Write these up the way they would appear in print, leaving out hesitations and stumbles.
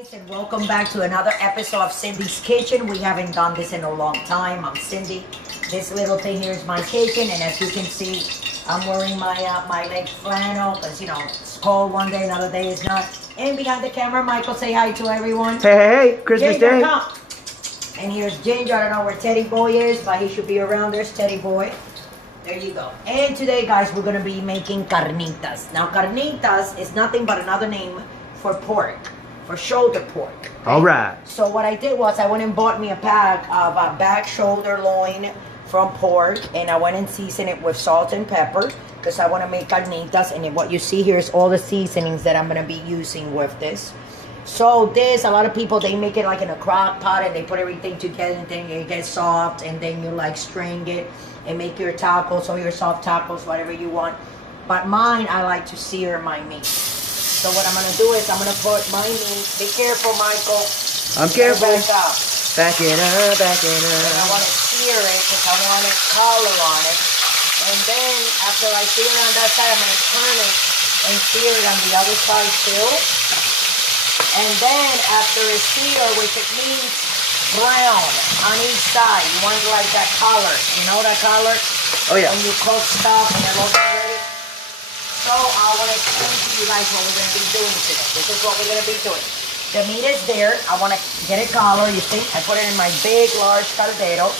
guys, and welcome back to another episode of Cindy's Kitchen. We haven't done this in a long time. I'm Cindy. This little thing here is my kitchen, and as you can see, I'm wearing my my leg flannel because, you know, it's cold one day, another day is not. And behind the camera, Michael, say hi to everyone. Hey, Christmas Ginger, Day. come. And here's Ginger. I don't know where Teddy Boy is, but he should be around. There's Teddy Boy. There you go. And today, guys, we're going to be making carnitas. Now, carnitas is nothing but another name for pork, for shoulder pork. Okay? All right. So what I did was I went and bought me a pack of back shoulder loin from pork, and I went and seasoned it with salt and pepper because I want to make carnitas. And what you see here is all the seasonings that I'm going to be using with this. So this, a lot of people, they make it like in a crock pot and they put everything together and then it gets soft, and then you like string it and make your tacos or your soft tacos, whatever you want. But mine, I like to sear my meat. So what I'm gonna do is I'm gonna put my meat. Be careful, Michael. I'm careful. Back up. Backing up, backing And I up. want to sear it because I want it color on it. And then after I sear it on that side, I'm gonna turn it and sear it on the other side too. And then after it's seared, which it means brown on each side, you want like that color. You know that color? Oh, yeah. When you cook stuff and it looks ready. So I want to explain to you guys what we're going to be doing today. This is what we're going to be doing. The meat is there. I want to get it color. You see, I put it in my big, large caldero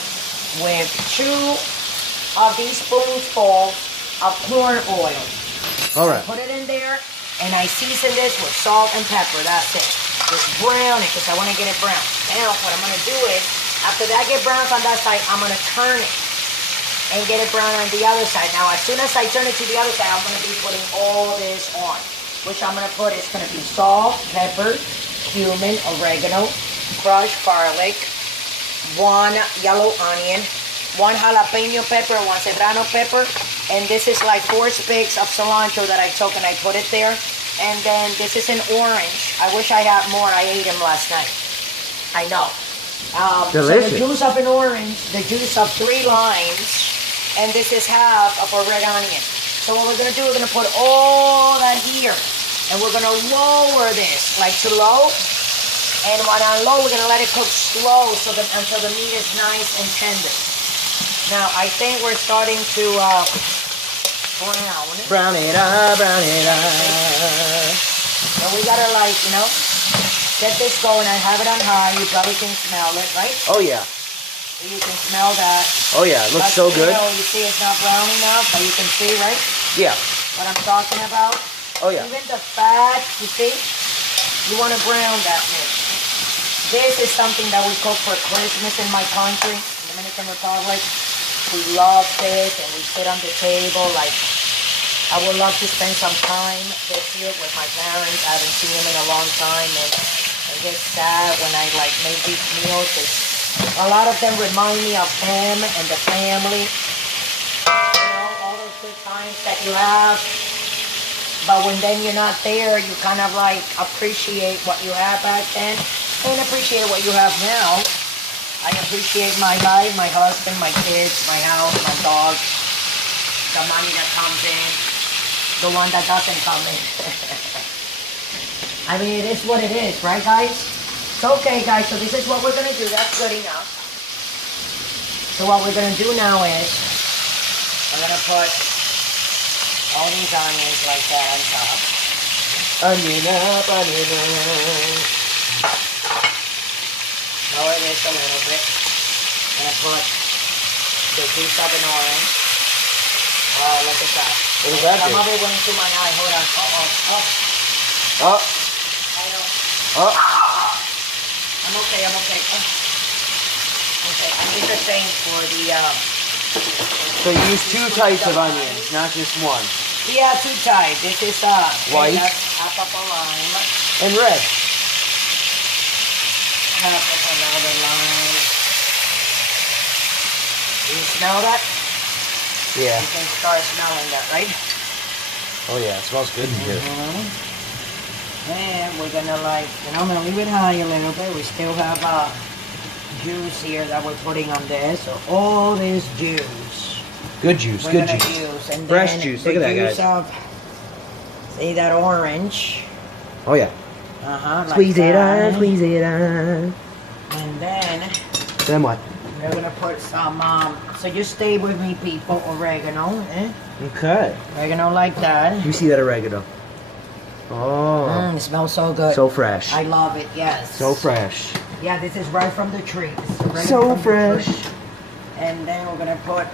with 2 of these spoonfuls of corn oil. All right. Put it in there, and I season this with salt and pepper. That's it. Just brown it because I want to get it brown. Now, what I'm going to do is, after that get brown on that side, I'm going to turn it and get it brown on the other side. Now, as soon as I turn it to the other side, I'm going to be putting all this on. Which I'm going to put is going to be salt, pepper, cumin, oregano, crushed garlic, 1 yellow onion, 1 jalapeno pepper, 1 serrano pepper, and this is like 4 sticks of cilantro that I took and I put it there. And then this is an orange. I wish I had more. I ate them last night. I know. Delicious. So the juice of an orange, the juice of 3 limes, and this is half of a red onion. So what we're going to do, we're going to put all that here. And we're going to lower this, like to low. And when on low, we're going to let it cook slow so that until the meat is nice and tender. Now, I think we're starting to brown. Brown it up, brown it up. So we got to, like, you know, get this going. I have it on high. You probably can smell it, right? Oh, yeah. You can smell that. Oh, yeah. It looks so good. You see it's not brown enough, but you can see, right? Yeah. What I'm talking about? Oh, yeah. Even the fat, you see? You want to brown that meat. This is something that we cook for Christmas in my country, Dominican Republic. We love this, and we sit on the table. Like, I would love to spend some time this year with my parents. I haven't seen them in a long time, and I get sad when I, like, make these meals. A lot of them remind me of them and the family. You know, all those good times that you have. But when then you're not there, you kind of like appreciate what you had back then and appreciate what you have now. I appreciate my life, my husband, my kids, my house, my dog, the money that comes in, the one that doesn't come in. I mean, it is what it is, right, guys? So, okay, guys, so this is what we're going to do. That's good enough. So what we're going to do now is we're going to put all these onions like that on top. Onion up, onion up. Lower this a little bit. I'm going to put the piece of an orange. Oh, look at that. What does that do? Some of it went into my eye. Hold on. Uh-oh. Oh. I know. Oh. I'm okay. Okay, I need the same for the, So you use 2 types of onions, not just 1. yeah, 2 types. This is, white. Half of a lime. And red. Half of another lime. Do you smell that? Yeah. You can start smelling that, right? Oh, yeah. It smells good in here. And we're gonna, like, you know, I'm gonna leave it high a little bit. We still have juice here that we're putting on this. So all this juice. Good juice, We're good gonna juice. use. And Fresh then juice. the Look at that, juice guys. of, see that orange? Oh, yeah. Like squeeze it that. on, squeeze it on. And then What? we're gonna put some, so just stay with me, people, oregano. Okay. Oregano like that. You see that oregano? Oh. It smells so good. So fresh. I love it, yes. So fresh. Yeah, this is right from the tree. So fresh. And then we're gonna put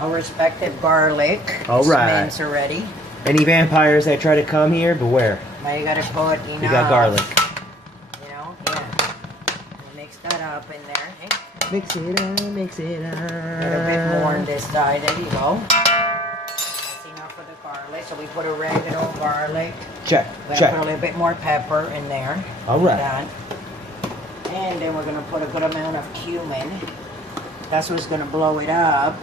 our respective garlic. All right. Minced already. Any vampires that try to come here, beware. Now you gotta put, you know. We got garlic. You know, yeah. We'll mix that up in there. Eh? Mix it on, mix it on. A little bit more on this side. There you go. That's enough for the garlic. So we put oregano, garlic. Check, We're gonna check. put a little bit more pepper in there. All right. That. And then we're gonna put a good amount of cumin. That's what's gonna blow it up.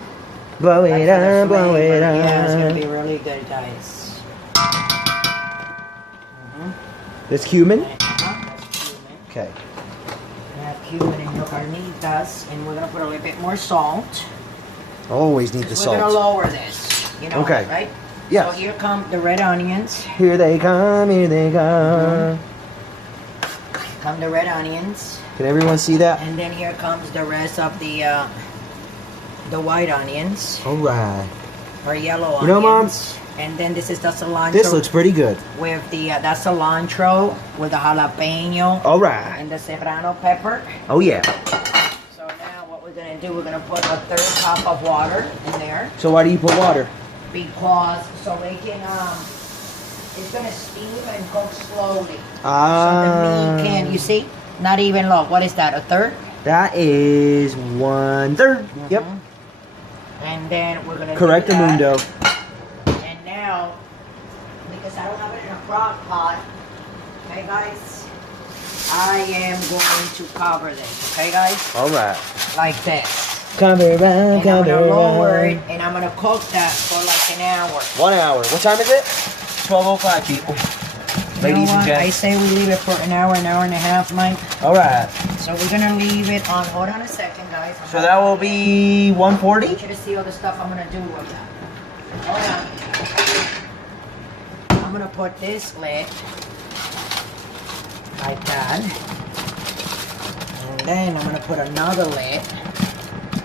Blow it on, blow it on. Yeah, it's gonna be really good, guys. This cumin? That's cumin. Okay. We have cumin in your carnitas, and we're gonna put a little bit more salt. Always need the We're gonna salt. lower this, you know, Okay. right? Yes. So here come the red onions. Here they come, here they come. Come the red onions, Can everyone see that? and then here comes the rest of the white onions All right. or yellow onions. You know, Mom? And then this is the cilantro. This looks pretty good. with the that cilantro with the jalapeno All right. and the serrano pepper. Oh, yeah. So now what we're gonna do, we're gonna put a third cup of water in there So why do you put water? because so it can it's gonna steam and cook slowly. So the Ah. meat can, you see, not even low. What is that? A third? That is 1/3. Yep. And then we're gonna Correct, do that. Mundo. And now, because I don't have it in a crock pot, okay guys, I am going to cover this, okay guys? All right. Like this. Cover around, And I'm cover gonna lower it around. and I'm gonna cook that for like an hour. 1 hour. What time is it? 12:05, people. You know Ladies and what? I gents. say we leave it for an hour and a half, Mike. All right. So we're gonna leave it on, hold on a second guys. So that will be I 140? want you to see all the stuff I'm gonna do with that. Hold on. I'm gonna put this lid like that. And then I'm gonna put another lid.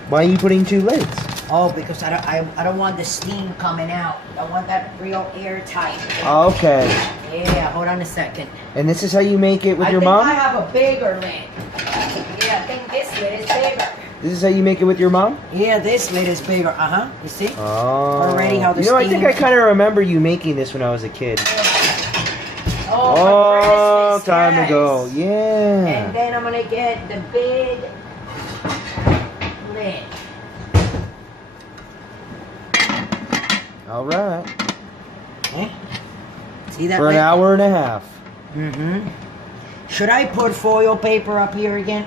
Why are you putting 2 lids? Oh, because I don't want the steam coming out. I want that real airtight. Okay. Yeah, hold on a second. And this is how you make it with your I mom? think I have a bigger lid. Yeah, I think this lid is bigger. This is how you make it with your mom? Yeah, this lid is bigger. Uh-huh. You see? Oh. Already how the You know, I think steam- I kind of remember you making this when I was a kid. Oh, Oh, for Christmas, time yes. ago. Yeah. And then I'm gonna get the big lid. All right. Eh? See that For an lid? hour and a half. Mm-hmm. Should I put foil paper up here again?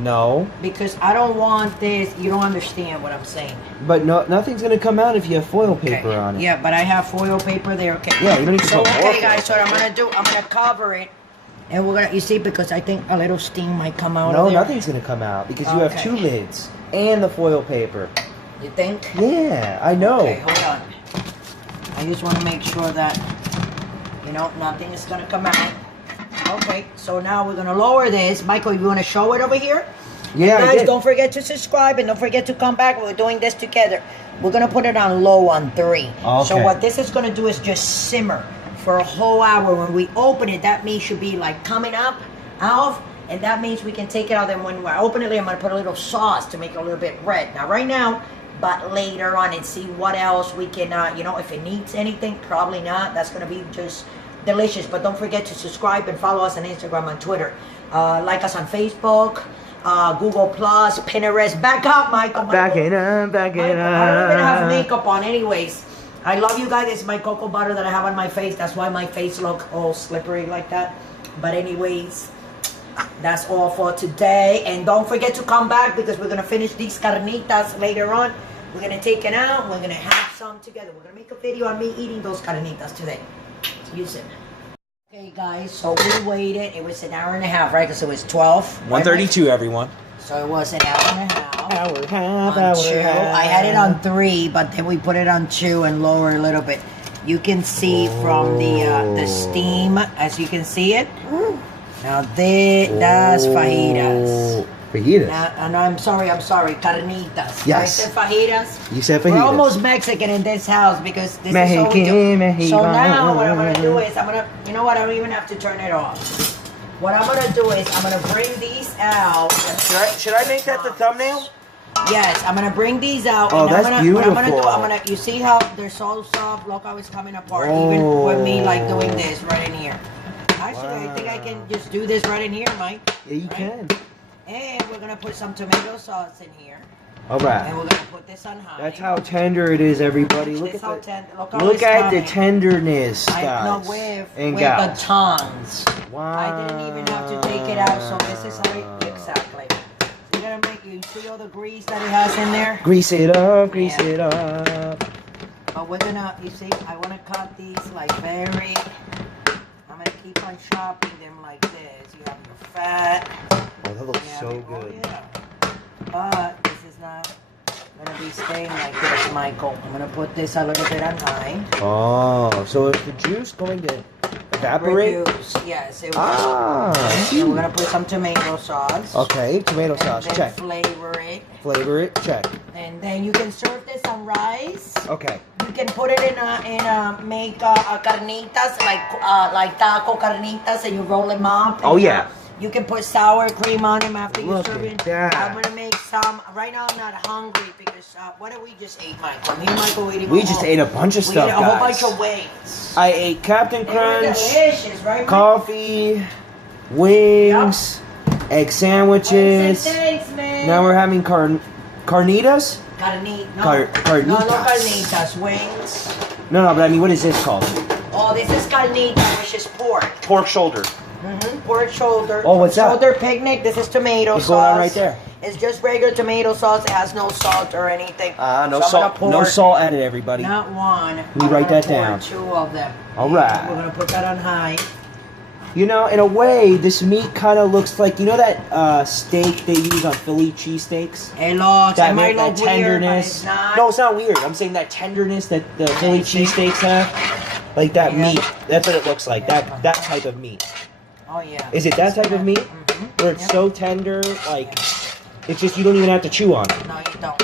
No. Because I don't want this. You don't understand what I'm saying. But no, nothing's going to come out if you have foil paper on it. Yeah, but I have foil paper there. Okay. Yeah, you don't need to So put more okay, guys. So foil what I'm gonna do, I'm gonna cover it, and we're gonna. You see, because I think a little steam might come out. No, of there. nothing's going to come out because you have Okay. 2 lids and the foil paper. You think? Yeah, I know. Okay, hold on. I just want to make sure that, you know, nothing is going to come out. Okay, so now we're going to lower this. Michael, you want to show it over here? Yeah, And I guys, did. don't forget to subscribe and don't forget to come back. We're doing this together. We're going to put it on low on 3. So Okay. what this is going to do is just simmer for a whole hour. When we open it, that means should be like coming up out. And that means we can take it out. And when I open it, I'm going to put a little sauce to make it a little bit red. Now, right now, but later on and see what else we can, you know, if it needs anything, probably not. That's going to be just delicious. But don't forget to subscribe and follow us on Instagram and Twitter. Like us on Facebook, Google Plus, Pinterest. Back up, Michael. Back it up, back it up. I don't even have makeup on anyways. I love you guys. It's my cocoa butter that I have on my face. That's why my face look all slippery like that. But anyways, that's all for today. And don't forget to come back because we're going to finish these carnitas later on. We're going to take it out. We're going to have some together. We're going to make a video on me eating those carnitas today. See you soon. Okay, guys. So we waited. It was an hour and a half, right? Because it was 12. 132, everyone. So it was an hour and a half. Hour and a half, On hour 2. and a half. I had it on 3, but then we put it on 2 and lower a little bit. You can see from the steam, as you can see it. Now that's fajitas. Fajitas. And I'm sorry, carnitas. Yes. I said fajitas. You said fajitas. We're almost Mexican in this house because this Mexican, is what we do. Mexican. So now what I'm gonna do is you know what? I don't even have to turn it off. What I'm gonna do is I'm gonna bring these out. Should I make that the thumbnail? Yes, I'm gonna bring these out. Oh, and that's beautiful. What I'm gonna do, you see how they're so soft? Look how it's coming apart, even with me like doing this right in here. Actually, I think I can just do this right in here, Mike. Yeah, you can. And we're gonna put some tomato sauce in here. All right. And we're gonna put this on high. That's how tender it is, everybody. Look at Look at the tenderness, guys. With and the gals. tongs. Wow. I didn't even have to take it out, so this is how it exactly. We're gonna make you see all the grease that it has in there. Grease it up, grease it up. But we're gonna, you see, I wanna cut these like very. I'm gonna keep on chopping them like this. You have your fat. Oh, that looks so good. Oh, yeah. But this is not gonna be staying like this, Michael. I'm gonna put this a little bit on high. Oh, so is the juice going to evaporate? Reduce. Yes, it will. Ah. And we're gonna put some tomato sauce. Okay, tomato sauce, And then check. flavor it. Flavor it, check. And then you can serve this on rice. Okay. You can put it in a make carnitas like taco carnitas, and you roll them up. Oh yeah. You can put sour cream on them after you Look serve at it. that. I'm gonna make some. Right now I'm not hungry because what did we just eat, Michael? Me and Michael eating. We just ate a bunch of stuff, We ate a whole guys. bunch of wings. I ate Captain They were Crunch, delicious, right, Michael? coffee, wings, egg sandwiches. Thanks, man. Now we're having carnitas? Carnitas. Carnitas. No, carnitas. Wings. No, but I mean, what is this called? Oh, this is carnita, which is pork. Pork shoulder. Pork shoulder. Oh, what's that? Shoulder picnic. This is tomato It's sauce. going on right there. It's just regular tomato sauce. It has no salt or anything. No So I'm salt. gonna No pour salt added, everybody. Not one. You write that down. 2 of them. All right. We're gonna put that on high. You know, in a way, this meat kind of looks like, you know that steak they use on Philly cheesesteaks? It looks. That, It might that look weird, but tenderness. it's not. No, it's not weird. I'm saying that tenderness that the Philly you see? cheesesteaks have. Like that Yeah. meat. That's what it looks like. Yeah. That type of meat. Oh yeah. Is it that type of meat? Where it's so tender, like, it's just, you don't even have to chew on it. No, you don't.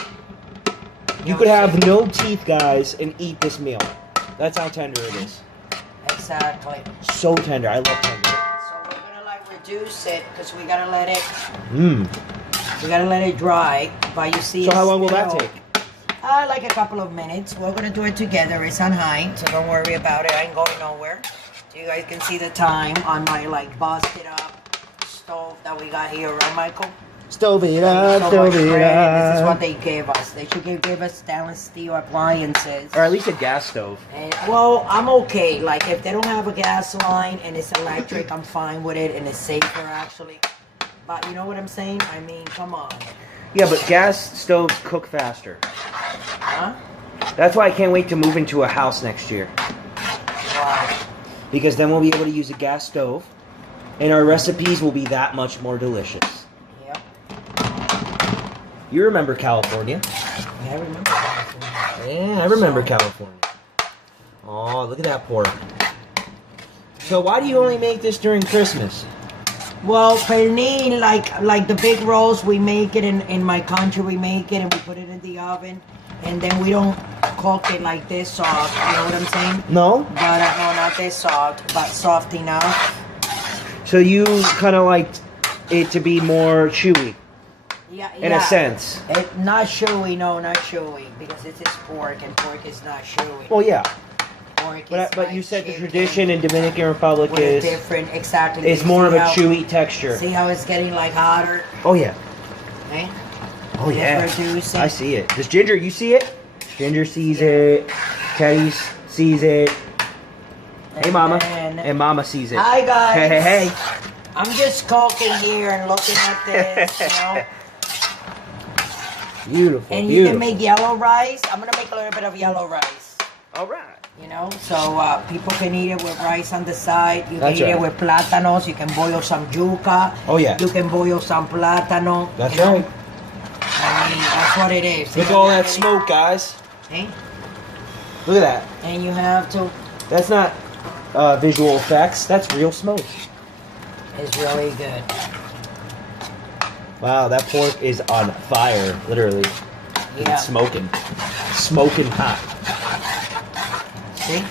You could have no teeth, guys, and eat this meal. That's how tender it is. Exactly. So tender. I love tender. So we're gonna like reduce it because we gotta let it. Mmm. We gotta let it dry. But you see. So how long will it's that still- take? Like a couple of minutes. We're gonna do it together. It's on high, so don't worry about it. I ain't going nowhere. So you guys can see the time on my like busted up stove that we got here, right, Michael? Stove it So up, much stove it bread. This is what up. they gave us. They should give us stainless steel appliances. Or at least a gas stove. And, well, I'm okay. Like if they don't have a gas line and it's electric, I'm fine with it, and it's safer actually. But you know what I'm saying? I mean, come on. Yeah, but gas stoves cook faster. Huh? That's why I can't wait to move into a house next year. Wow. Because then we'll be able to use a gas stove, and our recipes will be that much more delicious. Yep. You remember California? Yeah, I remember that. Yeah, I remember California. Oh, look at that pork. So why do you only make this during Christmas? Well, pernil, like the big rolls, we make it in my country. We make it and we put it in the oven, and then we don't cook it like this soft. You know what I'm saying? No? But no, not this soft, but soft enough. So you kind of like it to be more chewy, Yeah, in a sense. Not chewy, no, not chewy, because it is pork, and pork is not chewy. Well, yeah. Pork But is you like said the chicken tradition in Dominican Republic with a is different, exactly. it's You more of see a how- chewy texture. See how it's getting like hotter? Oh yeah. Eh? Oh yeah. Just reducing. I see it. Does Ginger, you see it? Ginger sees it. Teddy sees it. Hey And mama. then- And mama sees it. Hi guys. Hey, hey, hey. I'm just cooking here and looking at this, you know. Beautiful. And you can make yellow rice. I'm gonna make a little bit of yellow rice. All right. You know, so people can eat it with rice on the side. You That's can eat right. it with plátanos. You can boil some yuca. Oh, yeah. You can boil some plátano. That's you know? right. I mean, that's what it is. Look at all that smoke, guys. Eh? Look at that. And you have to. That's not visual effects. That's real smoke. It's really good. Wow, that pork is on fire, literally. Yeah. It's smoking. Smoking hot. See?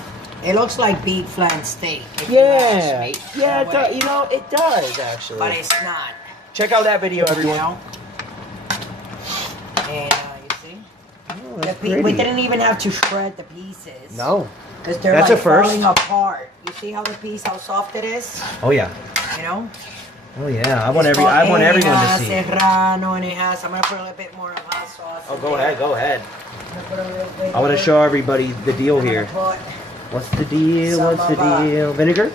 It looks like beef flank steak. If Yeah. You ask me. Yeah, No it does. way. You know, it does, actually. But it's not. Check out that video, everyone. You know? And you see? Oh, The that's we pretty. didn't even have to shred the pieces. No. Because they're That's like a first. falling apart. You see how the piece, how soft it is? Oh, yeah. You know? Oh, yeah. I want It's everyone it to has see. serrano, and it has, I'm going to put a little bit more of hot sauce. Oh, in go there. ahead. Go ahead. I'm gonna put a little bit I want to more. show everybody the deal I'm gonna here. put What's the deal? some What's the of, deal? Vinegar?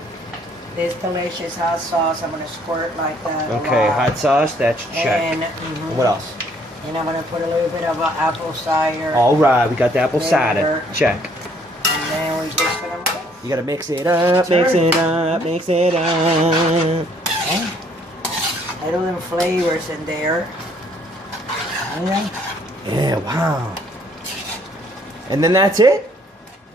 this delicious hot sauce. I'm going to squirt like that. a Okay, lot. hot sauce. That's check. And, What else? And I'm going to put a little bit of apple cider. All right, we got the apple Vinegar. cider. Check. And then we're just going to You gotta mix it up, mix it up, mix it up. little them flavors in there. Yeah. Yeah, wow. And then that's it?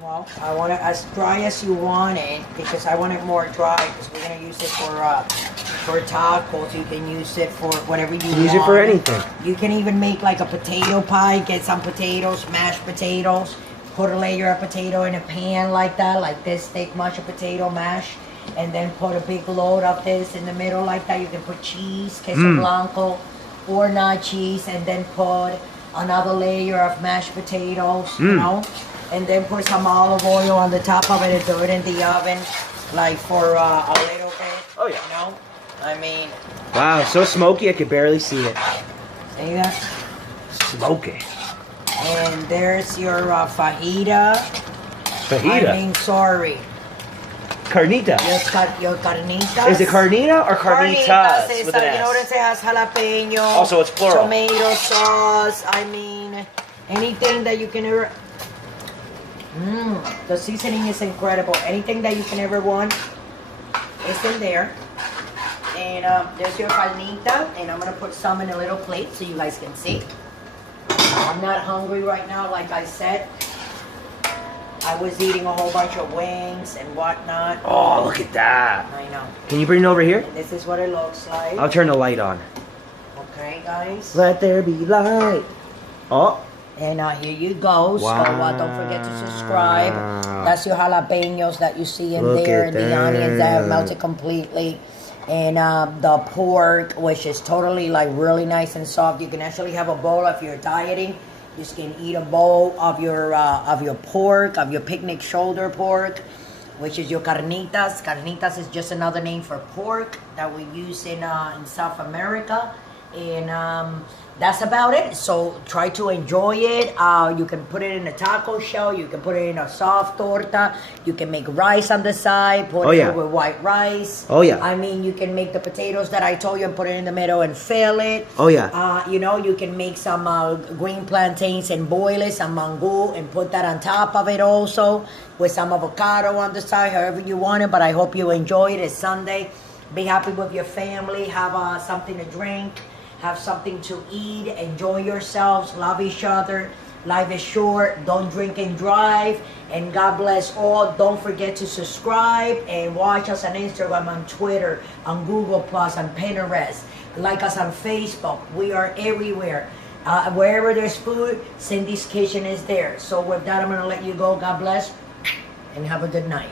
Well, I want it as dry as you want it because I want it more dry because we're gonna use it for tacos. You can use it for whatever you want. Use it for anything. You can even make like a potato pie. Get some potatoes, mashed potatoes. Put a layer of potato in a pan like that, like this thick much of potato mash, and then put a big load of this in the middle like that. You can put cheese, queso blanco, or not cheese, and then put another layer of mashed potatoes, you know, and then put some olive oil on the top of it and do it in the oven, like for a little bit. Oh, yeah. You know, I mean, Wow, so smoky I could barely see it. see that? Smoky. And there's your fajita. I Fajita. mean, sorry. Carnita. Your carnitas. Is it carnita or carnitas? is, With an you know what S? it has? Jalapeno. Also, it's plural. Tomato sauce. I mean, anything that you can ever... the seasoning is incredible. Anything that you can ever want is in there. And there's your carnita. And I'm going to put some in a little plate so you guys can see. I'm not hungry right now, like I said. I was eating a whole bunch of wings and whatnot. Oh, look at that. I know. Can you bring it over here? And this is what it looks like. I'll turn the light on. Okay, guys. Let there be light. Oh. And here you go. Wow. So don't forget to subscribe. That's your jalapenos that you see in Look there. at The onions that have that. melted completely. And the pork, which is totally like really nice and soft. You can actually have a bowl if you're dieting. You can eat a bowl of your pork, of your picnic shoulder pork, which is your carnitas. Carnitas is just another name for pork that we use in South America. And that's about it. So try to enjoy it. You can put it in a taco shell. You can put it in a soft torta. You can make rice on the side. Put it with white rice. Oh, yeah. I mean, you can make the potatoes that I told you and put it in the middle and fill it. Oh, yeah. You know, you can make some green plantains and boil it, some mango, and put that on top of it also with some avocado on the side, however you want it. But I hope you enjoy it. It's Sunday. Be happy with your family. Have something to drink. Have something to eat. Enjoy yourselves. Love each other. Life is short. Don't drink and drive. And God bless all. Don't forget to subscribe and watch us on Instagram, on Twitter, on Google Plus, on Pinterest. Like us on Facebook. We are everywhere. Wherever there's food, Cindy's Kitchen is there. So with that, I'm going to let you go. God bless and have a good night.